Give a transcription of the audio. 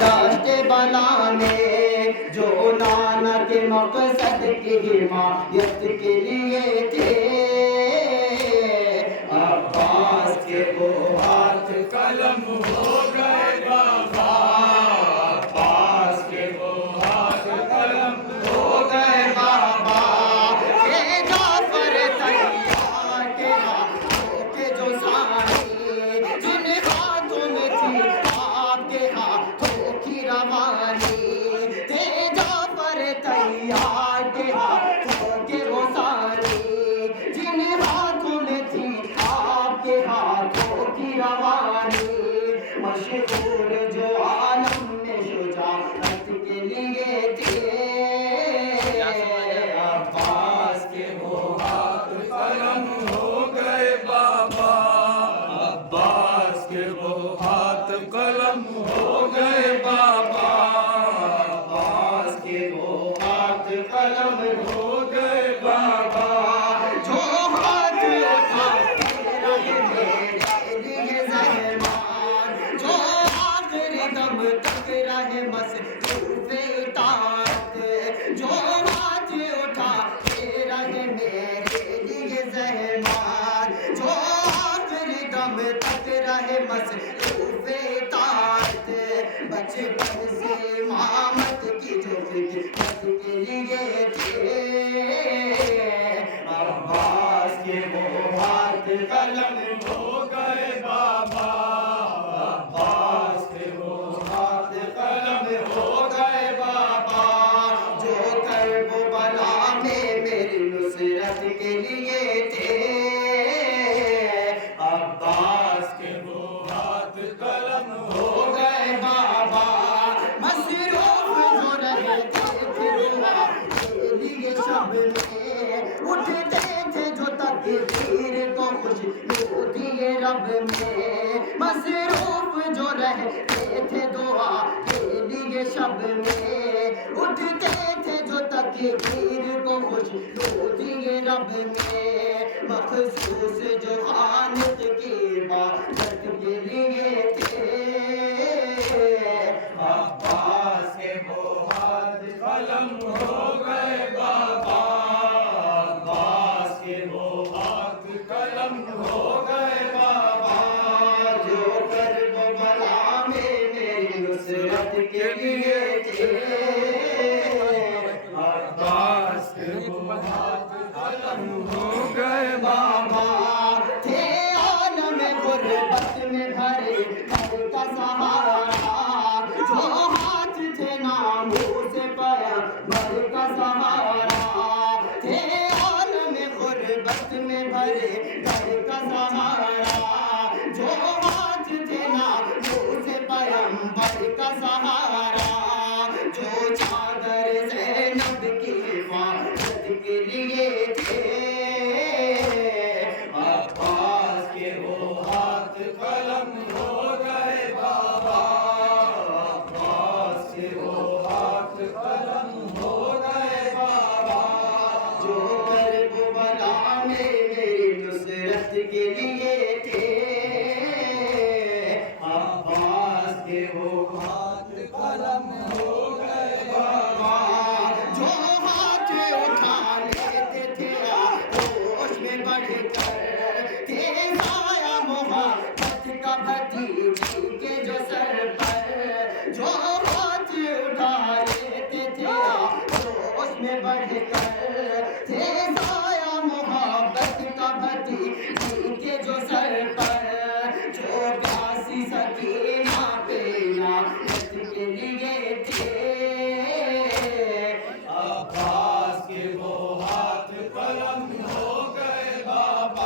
داشت بلا میں جو نانا کے مقصد کی حمایت کے لیے تھے، عباس کے وہ ہاتھ قلم ہو گئے بابا، عباس کے وہ ہاتھ قلم ہو گئے بابا، کہ جعفر طیار کے ہاتھوں کے جو سانی، جن ہاتھوں میں تھی آپ کے ہاتھوں کی روانی، تھے جعفر طیار کے ہاتھوں کے وہ سانی، جن ہاتھوں میں تھی آپ کے ہاتھوں کی روانی، مشہور جو عالم میں شجاعت کے لیے تھے، عباس کے وہ ہاتھ قلم ہو گئے بابا، عباس کے وہ ہاتھ قلم ہو گئے بابا، عباس کے وہ ہاتھ قلم ہو گئے بابا، جو ہاتھ اٹھا رہے میرے لیے زحمان، جو آخری دم تک رہے مصروف اطاعت، جو ہاتھ اٹھا رہے میرے لیے زحمان، جو آخری دم تک رہے مصروف اطاعت، بچپن سے امامت کی جو خدمت کے لیے تھے، عباس کے وہ ہاتھ قلم ہو گئے بابا، عباس کے وہ ہاتھ قلم ہو گئے بابا، جو کربلا میں میری نصرت کے لیے تھے، عباس کے وہ ہاتھ قلم ہو گئے بابا، مصروف جو رہتے تھے دعا کے لیے شب میں، اٹھتے تھے جو تکبیر کو خوشبو دیے رب میں، مصروف جو رہتے تھے دعا کے لیے شب میں، اٹھتے تھے جو تکبیر کو خوشبو دیے رب میں، مخصوص جو خالق کی عبادت کے لیے تھے، عباس کے وہ ہاتھ قلم ہو گئے بابا، عباس کے وہ ہاتھ قلم ہو گئے بابا، جو کربلا میں میری نصرت کے لیے تھے، عباس کے وہ ہاتھ قلم ہو گئے بابا، تھے عالم غربت میں بھرے گھر کا سہارا، جو ہاتھ تھے ناموس پیغمبر کا سہارا، تھے عالم غربت میں بھرے گھر کا سہارا، جو ہاتھ تھے ناموس پیغمبر کا سہارا، جو چادر زینب کی حفاظت کے لیے تھے، عباس کے وہ ہاتھ قلم ہو گئے بابا، عباس کے وہ ہاتھ قلم ہو گئے بابا، جو کربلا میں میری نصرت کے لیے تھے، عباس کے وہ ہاتھ قلم ہو گئے بابا، جو ہاتھ اٹھا لیتے تھے آغوش میں بڑھ کر، تھے سایہ محبت کا بھتیجی کے جو سر پر، جو ہاتھ اٹھا لیتے تھے آغوش میں بڑھ کر، تھے سایہ محبت کا بھتیجی کے جو سر پر، جو پیاسی سکینہ پہ عنایت کے لیے تھے،